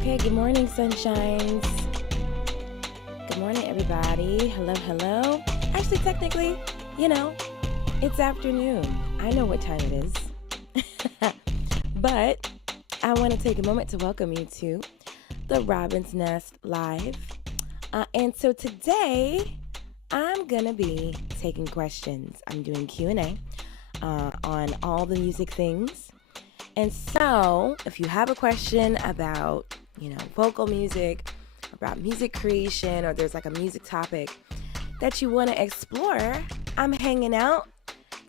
Okay, good morning, sunshines. Good morning, everybody. Hello, hello. Actually, technically, it's afternoon. I know what time it is. But I want to take a moment to welcome you to the Robin's Nest Live. And so today, I'm going to be taking questions. I'm doing Q&A on all the music things. And so, if you have a question about, vocal music, about music creation, or there's like a music topic that you want to explore, I'm hanging out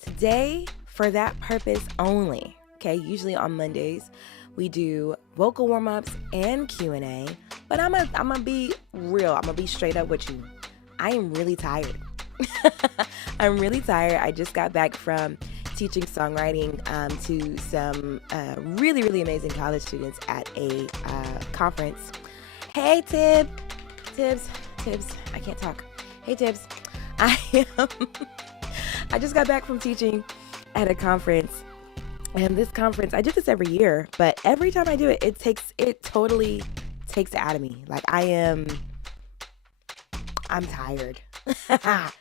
today for that purpose only. Okay, usually on Mondays, we do vocal warm-ups and Q&A, but I'm gonna be real. I'm gonna be straight up with you. I am really tired. I'm really tired. I just got back from teaching songwriting to some really, really amazing college students at a conference. Hey, Tibbs, I can't talk. Hey, Tibbs, I just got back from teaching at a conference, and this conference, I do this every year, but every time I do it, it totally takes it out of me. Like I'm tired.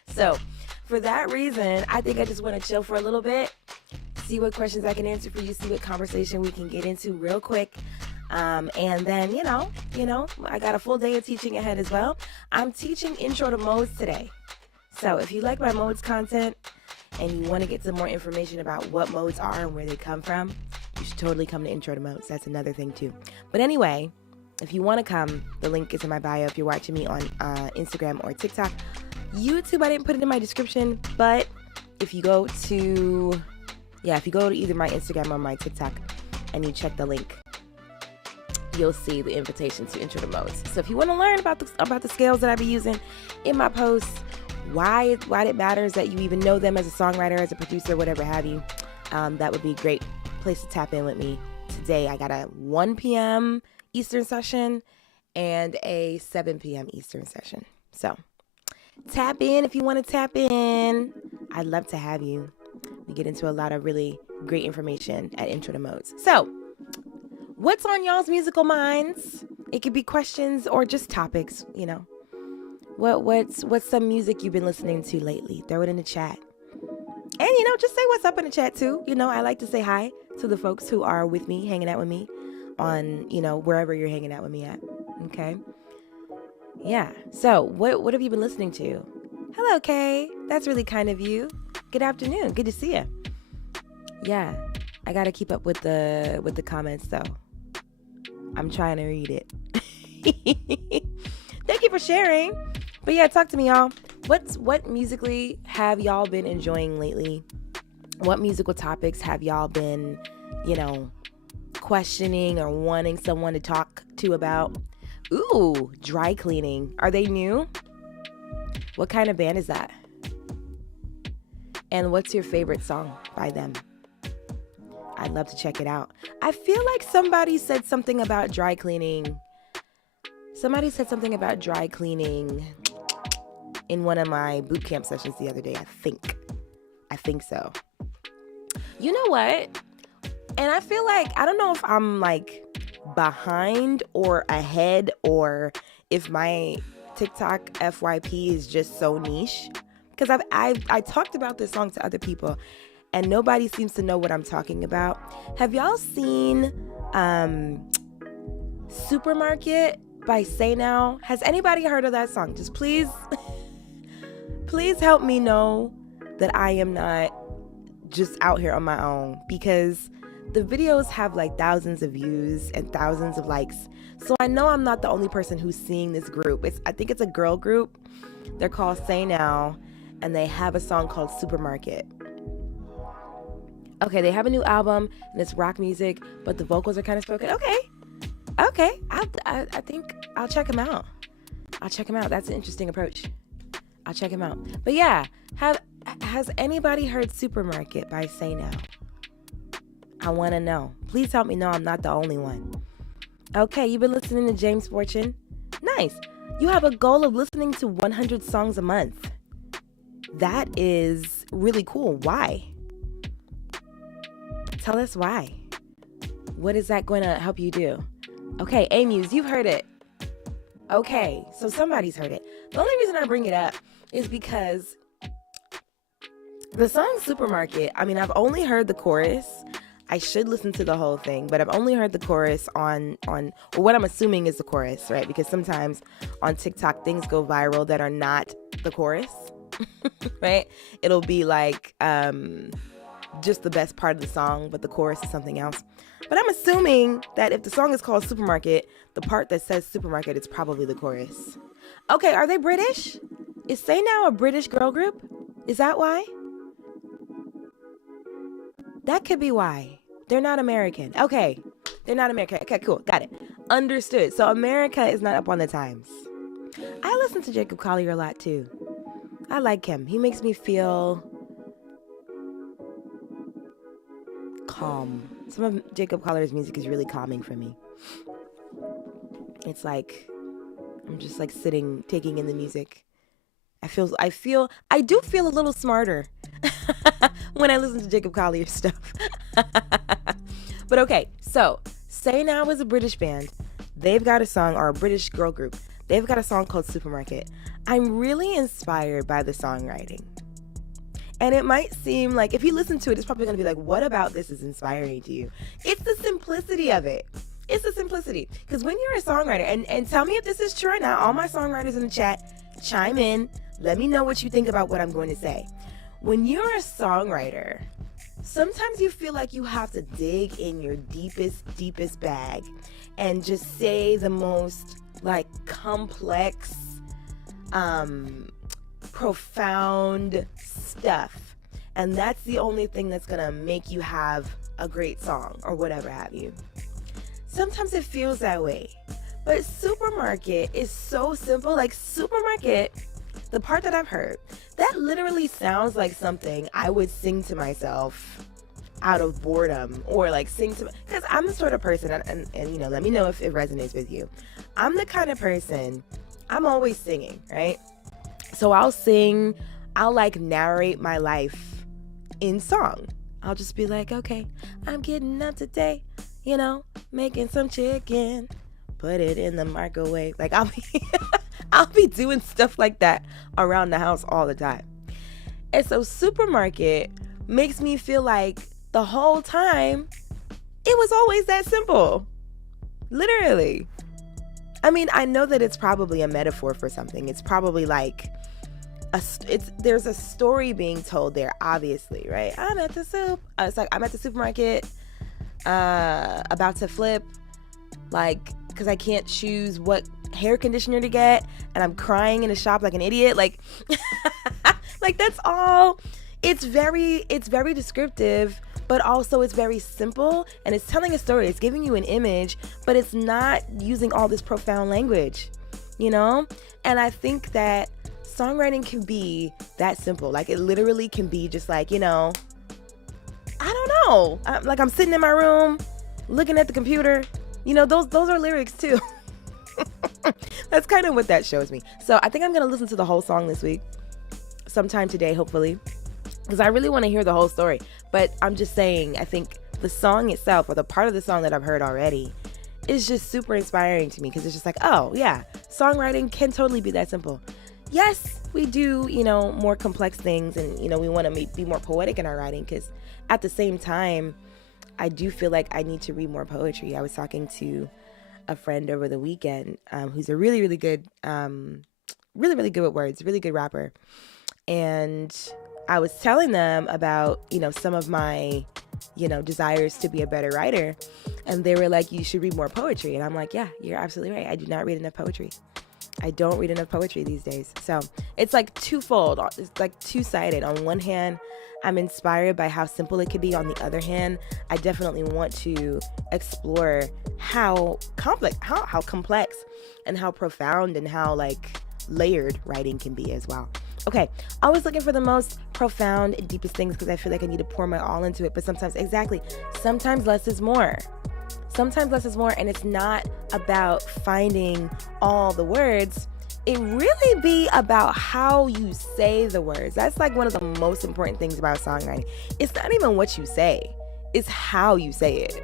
So for that reason, I think I just want to chill for a little bit, see what questions I can answer for you, see what conversation we can get into real quick. And then, I got a full day of teaching ahead as well. I'm teaching Intro to Modes today. So if you like my modes content and you want to get some more information about what modes are and where they come from, you should totally come to Intro to Modes. That's another thing too. But anyway, if you want to come, the link is in my bio if you're watching me on Instagram or TikTok. YouTube, I didn't put it in my description, but if you go to either my Instagram or my TikTok and you check the link, you'll see the invitation to Intro to Modes. So if you want to learn about the scales that I be using in my posts, why it matters that you even know them as a songwriter, as a producer, whatever have you, that would be a great place to tap in with me. Today I got a 1 p.m. Eastern session and a 7 p.m. Eastern session. So tap in if you want to tap in. I'd love to have you. We get into a lot of really great information at Intro to Modes. So, what's on y'all's musical minds? It could be questions or just topics, What's some music you've been listening to lately? Throw it in the chat. And, just say what's up in the chat too. I like to say hi to the folks who are with me, hanging out with me on, wherever you're hanging out with me at. Okay? Yeah. So, what have you been listening to? Hello, Kay. That's really kind of you. Good afternoon. Good to see you. Yeah. I got to keep up with the comments though. I'm trying to read it. Thank you for sharing. But yeah, talk to me, y'all. What musically have y'all been enjoying lately? What musical topics have y'all been, questioning or wanting someone to talk to about? Ooh, dry cleaning. Are they new? What kind of band is that? And what's your favorite song by them? I'd love to check it out. I feel like somebody said something about dry cleaning. Somebody said something about dry cleaning in one of my boot camp sessions the other day, I think so. You know what? And I feel like, I don't know if I'm like behind or ahead, or if my TikTok FYP is just so niche, because I talked about this song to other people and nobody seems to know what I'm talking about. Have y'all seen Supermarket by Say Now? Has anybody heard of that song? Just please help me know that I am not just out here on my own, because the videos have like thousands of views and thousands of likes. So I know I'm not the only person who's seeing this group. I think it's a girl group. They're called Say Now, and they have a song called Supermarket. Okay, they have a new album, and it's rock music, but the vocals are kind of spoken. Okay. I think I'll check them out. That's an interesting approach. I'll check them out. But yeah, has anybody heard Supermarket by Say Now? I want to know. Please help me know I'm not the only one. Okay, you've been listening to James Fortune. Nice. You have a goal of listening to 100 songs a month. That is really cool. Why? Tell us why. What is that going to help you do? Okay, A-Muse, you've heard it. Okay, so somebody's heard it. The only reason I bring it up is because the song Supermarket, I mean, I've only heard the chorus. I should listen to the whole thing, but I've only heard the chorus on what I'm assuming is the chorus, right? Because sometimes on TikTok, things go viral that are not the chorus, right? It'll be like just the best part of the song, but the chorus is something else. But I'm assuming that if the song is called Supermarket, the part that says Supermarket is probably the chorus. Okay, are they British? Is Say Now a British girl group? Is that why? That could be why. They're not American. Okay, they're not American. Okay, cool, got it. Understood. So America is not up on the times. I listen to Jacob Collier a lot too. I like him. He makes me feel calm. Some of Jacob Collier's music is really calming for me. It's like I'm just like sitting, taking in the music. I do feel a little smarter when I listen to Jacob Collier stuff. But okay, so Say Now is a British band. They've got a song, or a British girl group. They've got a song called Supermarket. I'm really inspired by the songwriting. And it might seem like, if you listen to it, it's probably going to be like, what about this is inspiring to you? It's the simplicity of it. It's the simplicity. Because when you're a songwriter, and tell me if this is true or not, all my songwriters in the chat, chime in. Let me know what you think about what I'm going to say. When you're a songwriter, sometimes you feel like you have to dig in your deepest bag and just say the most like complex, profound stuff. And that's the only thing that's gonna make you have a great song or whatever have you. Sometimes it feels that way. But Supermarket is so simple. Like Supermarket, the part that I've heard, that literally sounds like something I would sing to myself out of boredom, or like sing to, because I'm the sort of person, and you know, let me know if it resonates with you. I'm the kind of person, I'm always singing, right? So I'll sing, I'll like narrate my life in song. I'll just be like, okay, I'm getting up today, you know, making some chicken, put it in the microwave. Like I'll be doing stuff like that around the house all the time. And so Supermarket makes me feel like the whole time it was always that simple. Literally. I mean, I know that it's probably a metaphor for something. It's probably like there's a story being told there, obviously, right? I'm at the supermarket, about to flip, like, because I can't choose what hair conditioner to get, and I'm crying in a shop like an idiot. Like, like that's all. It's very descriptive, but also it's very simple, and it's telling a story. It's giving you an image, but it's not using all this profound language, you know? And I think that songwriting can be that simple. Like, it literally can be just like, you know, I don't know. I'm sitting in my room, looking at the computer. You know, those are lyrics too. That's kind of what that shows me. So I think I'm going to listen to the whole song this week, sometime today, hopefully, because I really want to hear the whole story. But I'm just saying, I think the song itself, or the part of the song that I've heard already, is just super inspiring to me, because it's just like, oh yeah, songwriting can totally be that simple. Yes, we do, you know, more complex things, and, you know, we want to be more poetic in our writing, because at the same time, I do feel like I need to read more poetry. I was talking to a friend over the weekend who's a really, really good, really good with words, really good rapper. And I was telling them about, you know, some of my, you know, desires to be a better writer. And they were like, you should read more poetry. And I'm like, yeah, you're absolutely right. I do not read enough poetry. I don't read enough poetry these days. So it's like twofold. It's like two-sided. On one hand, I'm inspired by how simple it could be. On the other hand, I definitely want to explore how complex and how profound and how like layered writing can be as well. Okay, always looking for the most profound and deepest things, because I feel like I need to pour my all into it. But sometimes less is more. Sometimes less is more, and it's not about finding all the words. It really be about how you say the words. That's like one of the most important things about songwriting. It's not even what you say, it's how you say it.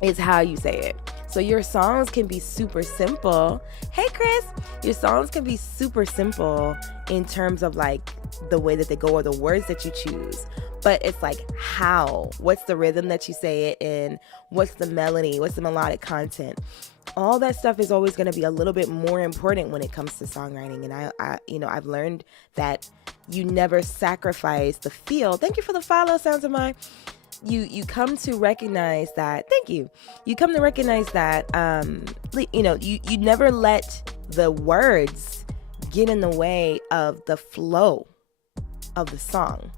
It's how you say it. So your songs can be super simple. Hey, Chris. Your songs can be super simple in terms of like the way that they go or the words that you choose. But it's like how, what's the rhythm that you say it in, what's the melody, what's the melodic content. All that stuff is always going to be a little bit more important when it comes to songwriting. And I've learned that you never sacrifice the feel. Thank you for the follow, Sounds of Mine. You come to recognize that, thank you. You come to recognize that, you never let the words get in the way of the flow of the song.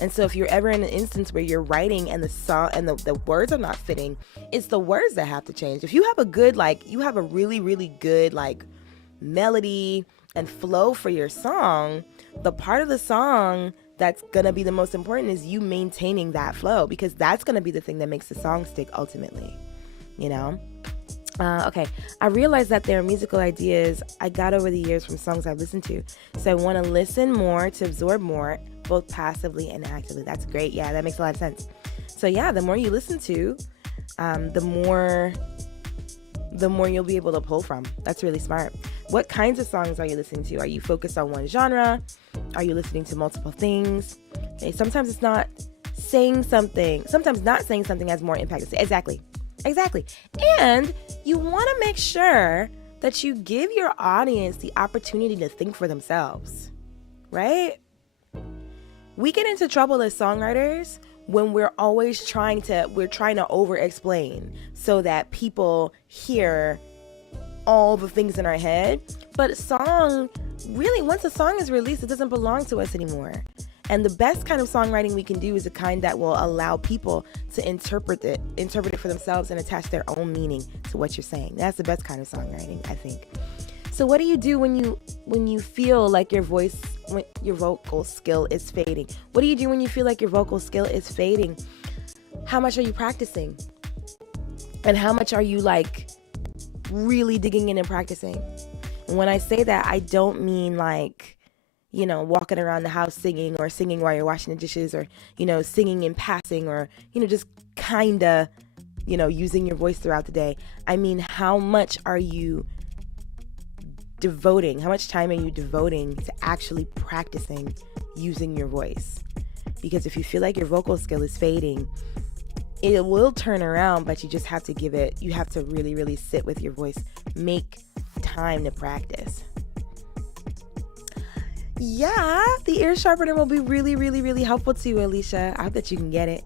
And so if you're ever in an instance where you're writing and the song and the words are not fitting, it's the words that have to change. If you have a good, you have a really, really good, melody and flow for your song, the part of the song that's going to be the most important is you maintaining that flow, because that's going to be the thing that makes the song stick ultimately, Okay, I realized that there are musical ideas I got over the years from songs I've listened to. So I want to listen more to absorb more, both passively and actively. That's great. Yeah, that makes a lot of sense. So yeah, the more you listen to, the more you'll be able to pull from. That's really smart. What kinds of songs are you listening to? Are you focused on one genre? Are you listening to multiple things? Okay, sometimes it's not saying something. Sometimes not saying something has more impact. Exactly. And you want to make sure that you give your audience the opportunity to think for themselves, right? We get into trouble as songwriters when we're always trying to over-explain so that people hear all the things in our head. But once a song is released, it doesn't belong to us anymore. And the best kind of songwriting we can do is the kind that will allow people to interpret it for themselves and attach their own meaning to what you're saying. That's the best kind of songwriting, I think. So what do you do when you feel like your vocal skill is fading? What do you do when you feel like your vocal skill is fading? How much are you practicing? And how much are you really digging in and practicing? And when I say that, I don't mean walking around the house singing or singing while you're washing the dishes or, singing in passing or, just kind of, using your voice throughout the day. I mean, how much time are you devoting to actually practicing using your voice? Because if you feel like your vocal skill is fading, it will turn around, but you just have to you have to really, really sit with your voice. Make time to practice. Yeah, the ear sharpener will be really, really, really helpful to you, Alicia. I hope that you can get it.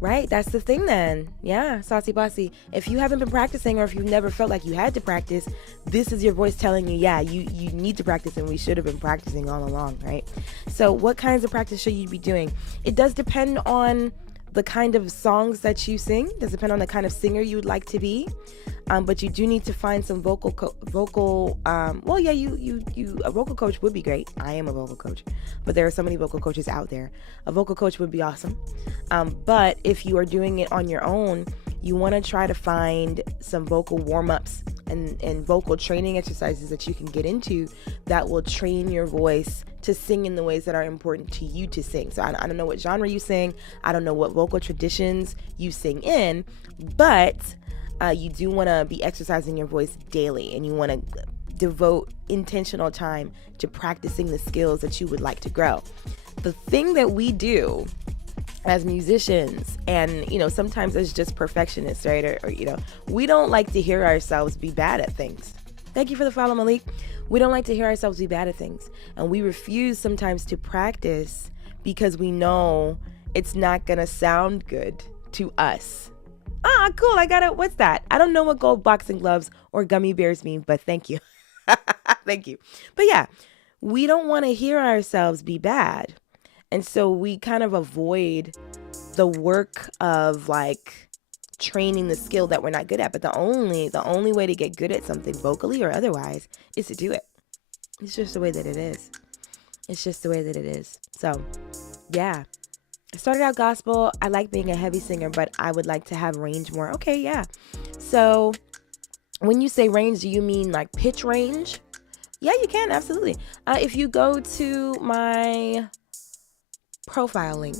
Right, that's the thing then. Yeah, Saucy Bossy. If you haven't been practicing or if you've never felt like you had to practice, this is your voice telling you, yeah, you need to practice, and we should have been practicing all along, right? So what kinds of practice should you be doing? It does depend on the kind of songs that you sing. It does depend on the kind of singer you would like to be. But you do need to find some a vocal coach would be great. I am a vocal coach, but there are so many vocal coaches out there. A vocal coach would be awesome. But if you are doing it on your own, you want to try to find some vocal warm-ups and vocal training exercises that you can get into that will train your voice to sing in the ways that are important to you to sing. So I don't know what genre you sing. I don't know what vocal traditions you sing in, but you do want to be exercising your voice daily, and you want to devote intentional time to practicing the skills that you would like to grow. The thing that we do as musicians, and sometimes as just perfectionists, right? Or we don't like to hear ourselves be bad at things. Thank you for the follow, Malik. We don't like to hear ourselves be bad at things, and we refuse sometimes to practice because we know it's not gonna sound good to us. Ah, cool. What's that? I don't know what gold boxing gloves or gummy bears mean, but thank you. Thank you. But yeah, we don't want to hear ourselves be bad. And so we kind of avoid the work of training the skill that we're not good at. But the only way to get good at something vocally or otherwise is to do it. It's just the way that it is. So yeah. I started out gospel. I like being a heavy singer, but I would like to have range more. Okay, yeah. So when you say range, do you mean pitch range? Yeah, you can, absolutely. If you go to my profile link,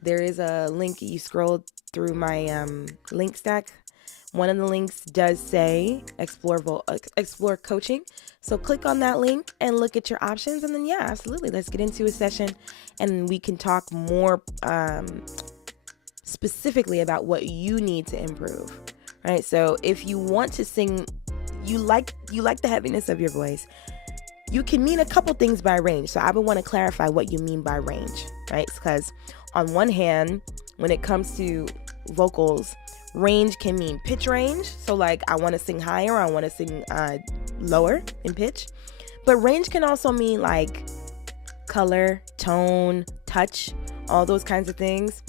there is a link. You scroll through my link stack One of the links does say explore coaching. So click on that link and look at your options. And then, yeah, absolutely. Let's get into a session and we can talk more specifically about what you need to improve, right? So if you want to sing, you like the heaviness of your voice, you can mean a couple things by range. So I would want to clarify what you mean by range, right? Because on one hand, when it comes to vocals, range can mean pitch range. So like I want to sing higher, I want to sing lower in pitch. But range can also mean like color, tone, touch, all those kinds of things.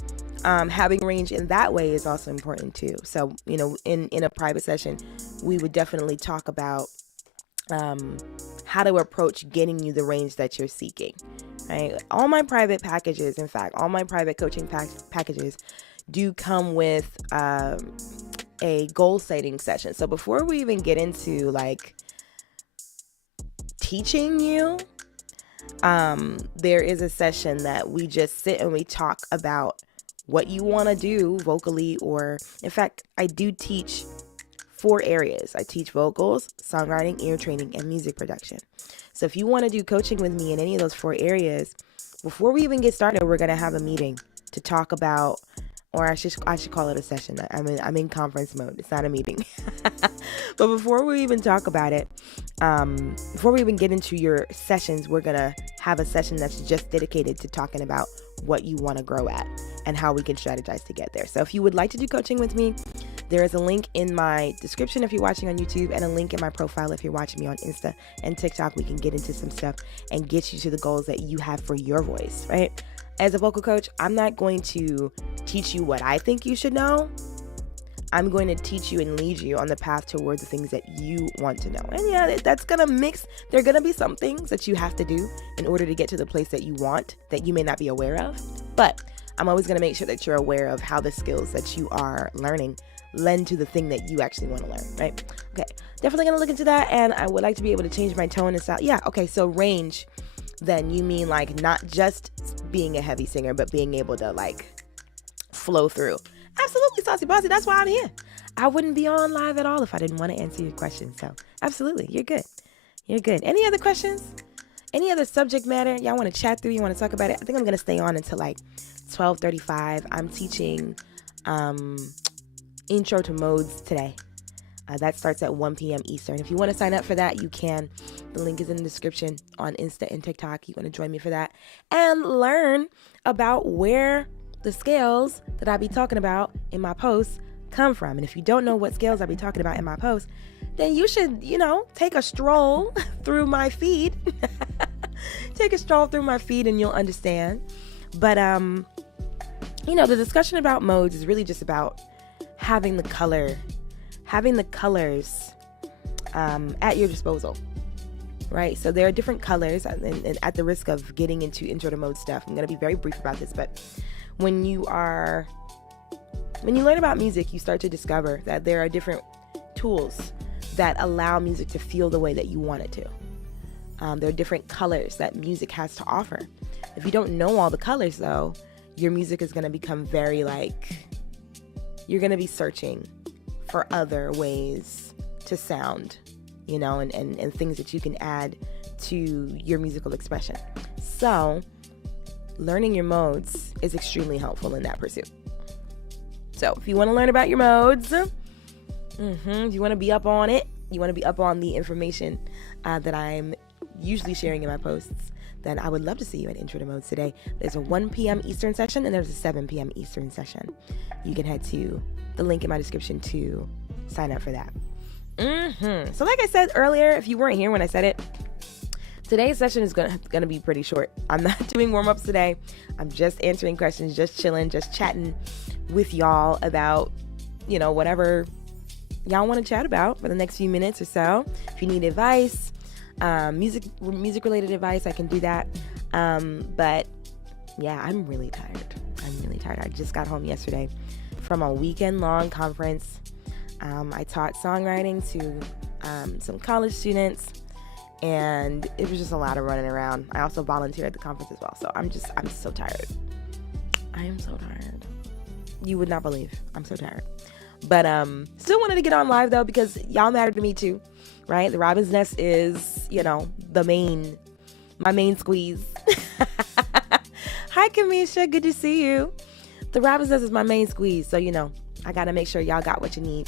Having range in that way is also important too. So, you know, in a private session, we would definitely talk about how to approach getting you the range that you're seeking, right? All my private packages, in fact, all my private coaching packages do come with a goal setting session. So before we even get into like teaching you, there is a session that we just sit and we talk about what you want to do vocally, or in fact, I do teach 4 areas. I teach vocals, songwriting, ear training, and music production. So if you want to do coaching with me in any of those 4 areas, before we even get started, we're going to have a meeting to talk about, or I should call it a session. I'm in conference mode. It's not a meeting. But before we even talk about it, before we even get into your sessions, we're going to have a session that's just dedicated to talking about what you want to grow at and how we can strategize to get there. So if you would like to do coaching with me, there is a link in my description if you're watching on YouTube, and a link in my profile if you're watching me on Insta and TikTok. We can get into some stuff and get you to the goals that you have for your voice, right? As a vocal coach, I'm not going to teach you what I think you should know. I'm going to teach you and lead you on the path toward the things that you want to know. And yeah, that's going to mix. There are going to be some things that you have to do in order to get to the place that you want that you may not be aware of. But I'm always going to make sure that you're aware of how the skills that you are learning lend to the thing that you actually want to learn, right? Okay, definitely going to look into that. And I would like to be able to change my tone and style. Yeah, okay, so range, then you mean like not just being a heavy singer, but being able to like flow through. Absolutely, Saucy Bossy. That's why I'm here. I wouldn't be on live at all if I didn't want to answer your questions. So absolutely, you're good. You're good. Any other questions? Any other subject matter y'all want to chat through? You want to talk about it? I think I'm going to stay on until like 12:35. I'm teaching intro to modes today. That starts at 1 p.m. Eastern. If you want to sign up for that, you can. The link is in the description on Insta and TikTok. You want to join me for that and learn about where the scales that I be talking about in my posts come from. And if you don't know what scales I be talking about in my posts, then you should, take a stroll through my feed. Take a stroll through my feed and you'll understand. But, the discussion about modes is really just about having the colors at your disposal, right? So there are different colors, and at the risk of getting into intro to mode stuff, I'm going to be very brief about this, but when you learn about music, you start to discover that there are different tools that allow music to feel the way that you want it to. There are different colors that music has to offer. If you don't know all the colors, though, your music is going to become very you're going to be searching for other ways to sound, and things that you can add to your musical expression. So learning your modes is extremely helpful in that pursuit. So if you want to learn about your modes, if you want to be up on it, you want to be up on the information that I'm usually sharing in my posts, then I would love to see you at Intro to Modes today. There's a 1 p.m. Eastern session and there's a 7 p.m. Eastern session. You can head to the link in my description to sign up for that. So like I said earlier, if you weren't here when I said it, today's session is gonna be pretty short. I'm not doing warm-ups today. I'm just answering questions, just chilling, just chatting with y'all about, whatever y'all want to chat about for the next few minutes or so. If you need advice, music-related advice, I can do that. But yeah, I'm really tired. I just got home yesterday from a weekend-long conference. I taught songwriting to some college students, and it was just a lot of running around. I also volunteered at the conference as well, so I'm so tired. I am so tired. You would not believe I'm so tired. But still wanted to get on live though, because y'all matter to me too, right? The Robin's Nest is, my main squeeze. Hi, Kamisha. Good to see you. The Robin's Nest is my main squeeze. So, I got to make sure y'all got what you need,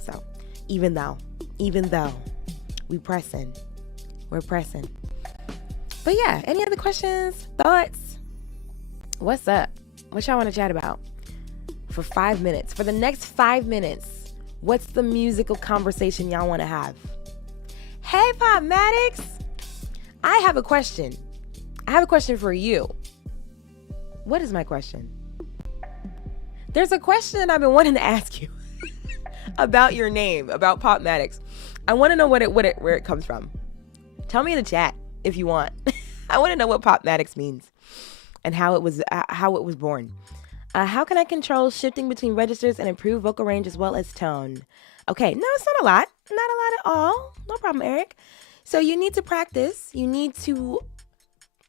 So even though we're pressing. But yeah, any other questions, thoughts? What's up? What y'all want to chat about for 5 minutes? For the next 5 minutes, what's the musical conversation y'all want to have? Hey, Pop Maddox. I have a question. I have a question for you. What is my question? There's a question I've been wanting to ask you about your name, about Pop Maddox. I want to know where it comes from. Tell me in the chat if you want. I want to know what Pop Maddox means and how it was born. How can I control shifting between registers and improve vocal range as well as tone? Okay, no, it's not a lot. Not a lot at all. No problem, Eric. So you need to practice. You need to,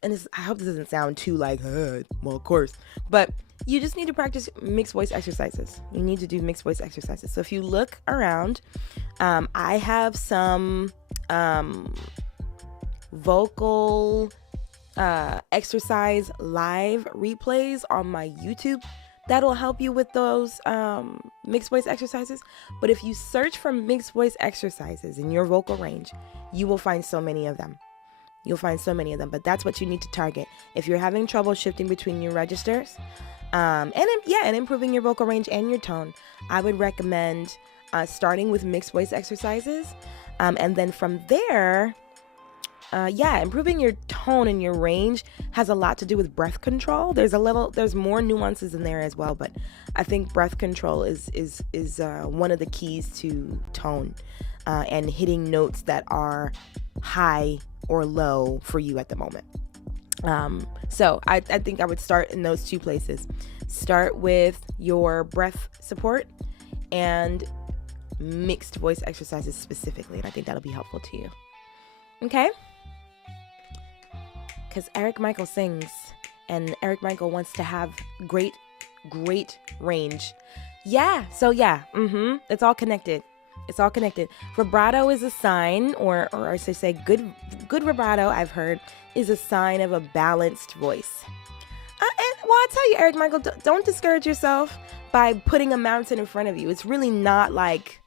I hope this doesn't sound too well, of course, but you just need to practice mixed voice exercises. You need to do mixed voice exercises. So if you look around, I have some vocal exercise live replays on my YouTube that'll help you with those mixed voice exercises. But if you search for mixed voice exercises in your vocal range, you will find so many of them. But that's what you need to target. If you're having trouble shifting between your registers, and improving your vocal range and your tone, I would recommend starting with mixed voice exercises. And then from there, improving your tone and your range has a lot to do with breath control. There's more nuances in there as well, but I think breath control is one of the keys to tone, and hitting notes that are high or low for you at the moment. So I think I would start in those two places. Start with your breath support and mixed voice exercises specifically, and I think that'll be helpful to you. Okay? Because Eric Michael sings, and Eric Michael wants to have great range. Yeah, so it's all connected. Vibrato is a sign, or I should say good vibrato, I've heard, is a sign of a balanced voice. I tell you, Eric Michael, don't discourage yourself by putting a mountain in front of you. It's really not like,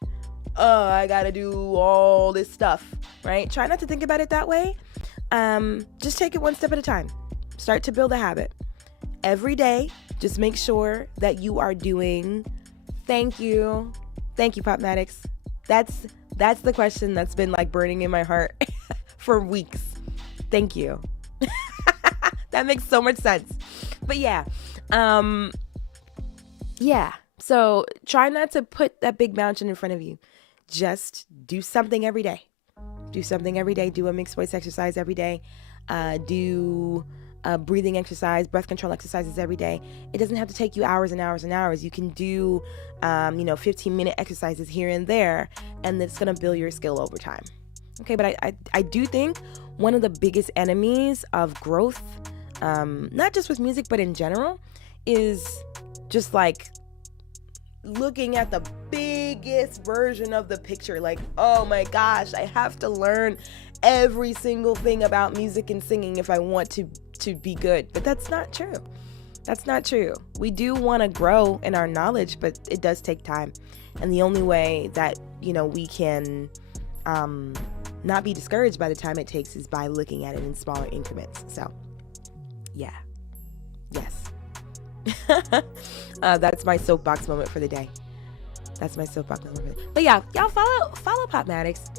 I gotta do all this stuff, right? Try not to think about it that way. Just take it one step at a time. Start to build a habit. Every day, just make sure that you are doing, thank you, Pop Maddox. That's the question that's been burning in my heart for weeks. Thank you. That makes so much sense. But so try not to put that big mountain in front of you. Just do something every day. Do a mixed voice exercise every day. Do breathing exercise, breath control exercises every day. It doesn't have to take you hours and hours and hours. You can do, 15-minute exercises here and there, and it's going to build your skill over time. Okay, but I do think one of the biggest enemies of growth, not just with music, but in general, is just looking at the biggest version of the picture. Oh my gosh, I have to learn every single thing about music and singing if I want to be good. But that's not true. We do want to grow in our knowledge, but it does take time. And the only way that, we can not be discouraged by the time it takes is by looking at it in smaller increments. So, yeah. Yes. That's my soapbox moment for the day. But yeah, y'all follow Pop Maddox.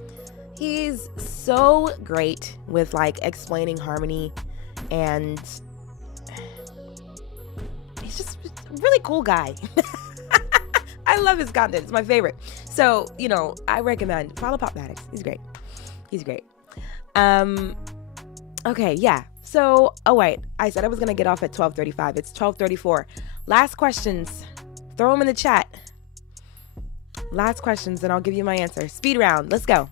He's so great with explaining harmony, and he's just a really cool guy. I love his content. It's my favorite. So, I recommend follow Pop Maddox. He's great. Okay, yeah. So, wait. I said I was going to get off at 12:35. It's 12:34. Last questions. Throw them in the chat. Last questions, and I'll give you my answer. Speed round. Let's go.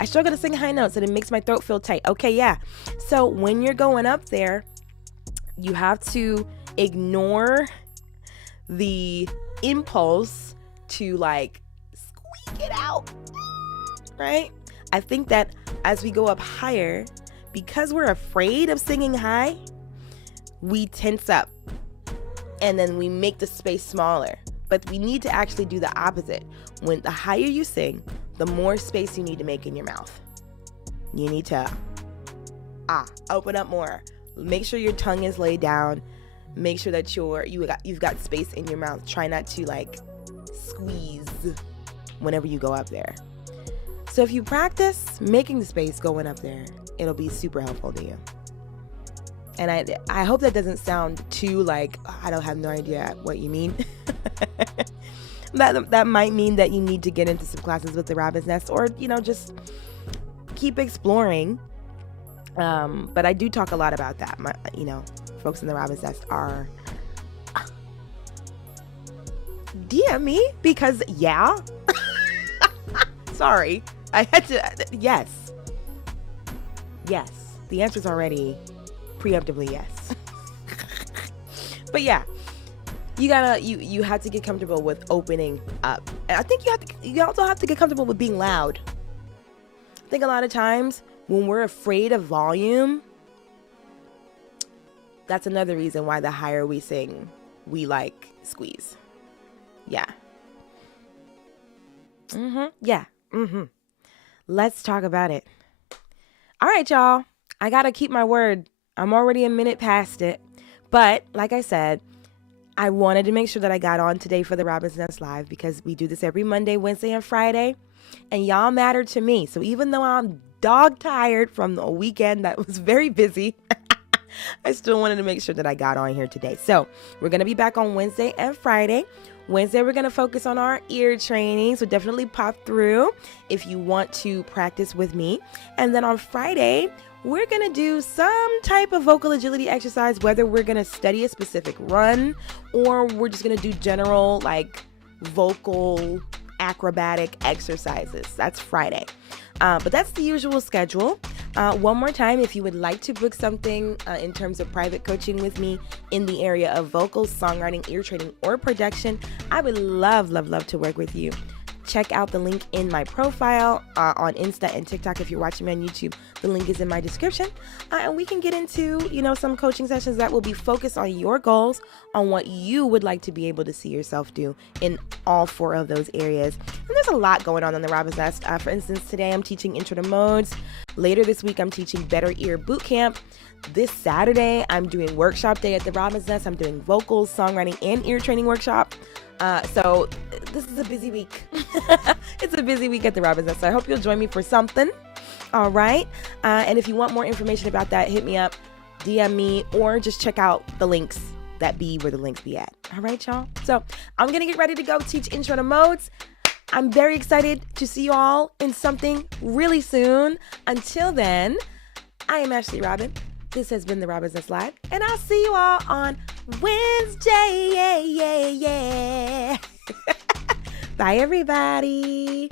I struggle to sing high notes, and it makes my throat feel tight. Okay, yeah. So when you're going up there, you have to ignore the impulse to like squeak it out, right? I think that as we go up higher, because we're afraid of singing high, we tense up and then we make the space smaller. But we need to actually do the opposite. When the higher you sing, the more space you need to make in your mouth. You need to open up more. Make sure your tongue is laid down. Make sure that you've got space in your mouth. Try not to like squeeze whenever you go up there. So if you practice making the space going up there, it'll be super helpful to you. And I hope that doesn't sound too like, I don't have no idea what you mean. That might mean that you need to get into some classes with the Robin's Nest, or, just keep exploring. But I do talk a lot about that. Folks in the Robin's Nest are DM me because sorry, I had to. Yes, the answer's already preemptively yes. But yeah, you have to get comfortable with opening up, and I think you also have to get comfortable with being loud. I think a lot of times when we're afraid of volume, that's another reason why the higher we sing, we like squeeze. Yeah. Let's talk about it. All right, y'all. I gotta keep my word. I'm already a minute past it. But like I said, I wanted to make sure that I got on today for the Robin's Nest Live because we do this every Monday, Wednesday, and Friday. And y'all matter to me. So even though I'm dog tired from a weekend that was very busy, I still wanted to make sure that I got on here today. So we're going to be back on Wednesday and Friday. Wednesday, we're going to focus on our ear training. So definitely pop through if you want to practice with me. And then on Friday, we're going to do some type of vocal agility exercise, whether we're going to study a specific run or we're just going to do general like vocal acrobatic exercises. That's Friday. But that's the usual schedule. One more time, if you would like to book something in terms of private coaching with me in the area of vocals, songwriting, ear training, or production, I would love to work with you. Check out the link in my profile on Insta and TikTok. If you're watching me on YouTube, the link is in my description. And we can get into, some coaching sessions that will be focused on your goals, on what you would like to be able to see yourself do in all 4 of those areas. And there's a lot going on the Robin's Nest. For instance, today I'm teaching intro to modes. Later this week, I'm teaching Better Ear Bootcamp. This Saturday, I'm doing workshop day at the Robin's Nest. I'm doing vocals, songwriting, and ear training workshop. So this is a busy week. It's a busy week at the Robin's Nest. So I hope you'll join me for something. All right. And if you want more information about that, hit me up, DM me, or just check out the links that be where the links be at. All right, y'all. So I'm going to get ready to go teach intro to modes. I'm very excited to see you all in something really soon. Until then, I am Ashley Robin. This has been the Robin's Nest Live, and I'll see you all on Wednesday. Bye, everybody.